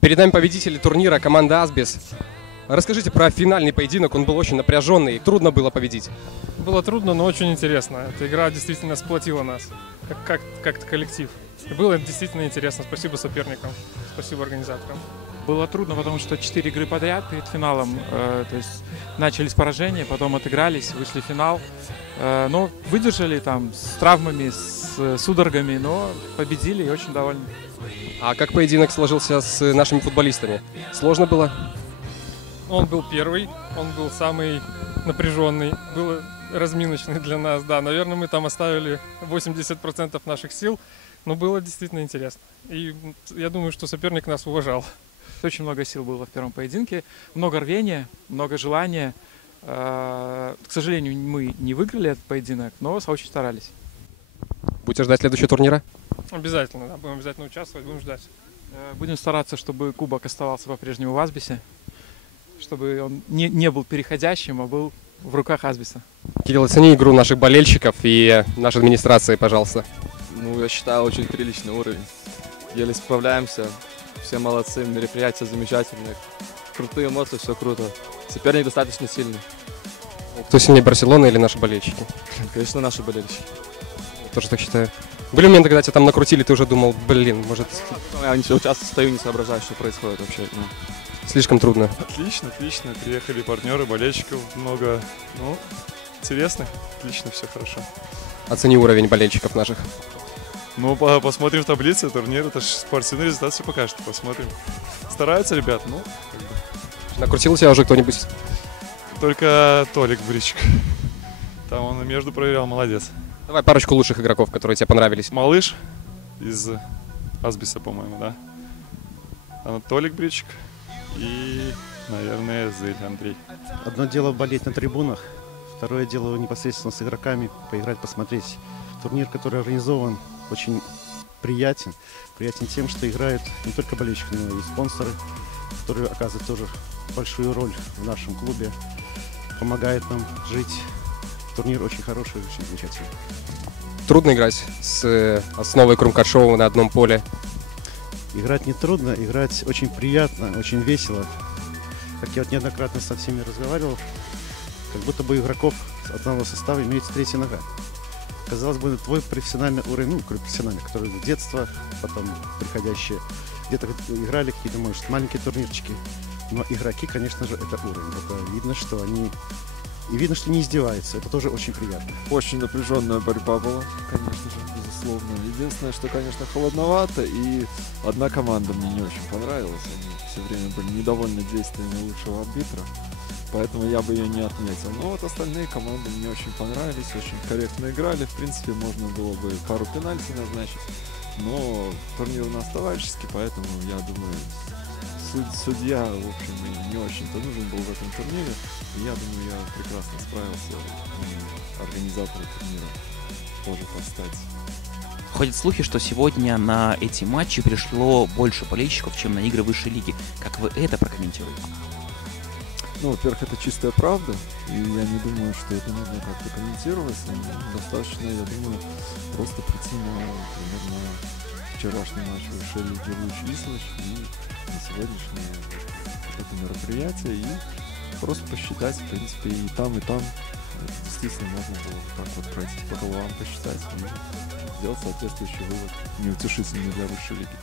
Перед нами победители турнира, команда «Асбис». Расскажите про финальный поединок, он был очень напряженный, трудно было победить. Было трудно, но очень интересно. Эта игра действительно сплотила нас, как коллектив. Было действительно интересно. Спасибо соперникам, спасибо организаторам. Было трудно, потому что 4 игры подряд перед финалом, то есть начали с поражения, потом отыгрались, вышли в финал. Но выдержали там с травмами, с судорогами, но победили и очень довольны. А как поединок сложился с нашими футболистами? Сложно было? Он был первый, он был самый напряженный, был разминочный для нас. Да, наверное, мы там оставили 80% наших сил, но было действительно интересно. И я думаю, что соперник нас уважал. Очень много сил было в первом поединке, много рвения, много желания. К сожалению, мы не выиграли этот поединок, но очень старались. Будете ждать следующего турнира? Обязательно, да, будем обязательно участвовать, будем ждать. Будем стараться, чтобы кубок оставался по-прежнему в Асбисе, чтобы он не был переходящим, а был в руках Асбиса. Кирилл, оцени игру наших болельщиков и нашей администрации, пожалуйста. Ну, я считаю, очень приличный уровень. Еле справляемся, все молодцы, мероприятия замечательные, крутые эмоции, все круто. Соперник достаточно сильный. Кто сильнее, Барселона или наши болельщики? Конечно, наши болельщики. Я тоже так считаю. Были моменты, когда тебя там накрутили, ты уже думал, блин, может... Я часто стою, не соображаю, что происходит вообще. Слишком трудно. Отлично, отлично. Приехали партнеры, болельщиков много. Ну, интересно. Отлично, все хорошо. Оцени уровень болельщиков наших. Ну, посмотрим в таблице, турнир, это же спортивный результат все покажет. Посмотрим. Стараются ребят, ну, как бы. Накрутил тебя уже кто-нибудь? Только Толик Бричик. Там он между проверял, молодец. Давай парочку лучших игроков, которые тебе понравились. Малыш из Асбиса, по-моему, да. Анатолик Бричик и, наверное, Зыль Андрей. Одно дело болеть на трибунах, второе дело непосредственно с игроками поиграть, посмотреть. Турнир, который организован, очень приятен. Приятен тем, что играют не только болельщики, но и спонсоры, которые оказывают тоже большую роль в нашем клубе, помогают нам жить. Турнир очень хороший, очень замечательный. Трудно играть с основой Крумкашова на одном поле? Играть не трудно, играть очень приятно, очень весело. Как я вот неоднократно со всеми разговаривал, как будто бы игроков одного состава имеется третья нога. Казалось бы, твой профессиональный уровень, ну, профессиональный, который с детства, потом приходящие, где-то играли какие-то, может, маленькие турнирчики. Но игроки, конечно же, это уровень. Это видно, что они... И видно, что не издеваются. Это тоже очень приятно. Очень напряженная борьба была, конечно же, безусловно. Единственное, что, конечно, холодновато. И одна команда мне не очень понравилась. Они все время были недовольны действиями лучшего арбитра. Поэтому я бы ее не отметил. Но вот остальные команды мне очень понравились. Очень корректно играли. В принципе, можно было бы пару пенальти назначить. Но турнир у нас товарищеский, поэтому, я думаю, судья, в общем, не очень-то нужен был в этом турнире. И я думаю, я прекрасно справился. И организаторы турнира тоже подстать. Ходят слухи, что сегодня на эти матчи пришло больше болельщиков, чем на игры высшей лиги. Как вы это прокомментируете? Ну, во-первых, это чистая правда. И я не думаю, что это нужно как-то комментировать. Достаточно, я думаю, просто прийти на, примерно, вчерашний матч высшей лиги Луч-Ислыч и на сегодняшнее это мероприятие, и просто посчитать, в принципе, и там Это действительно можно было вот так вот пройти по головам, посчитать и сделать соответствующий вывод, неутешительный для высшей лиги.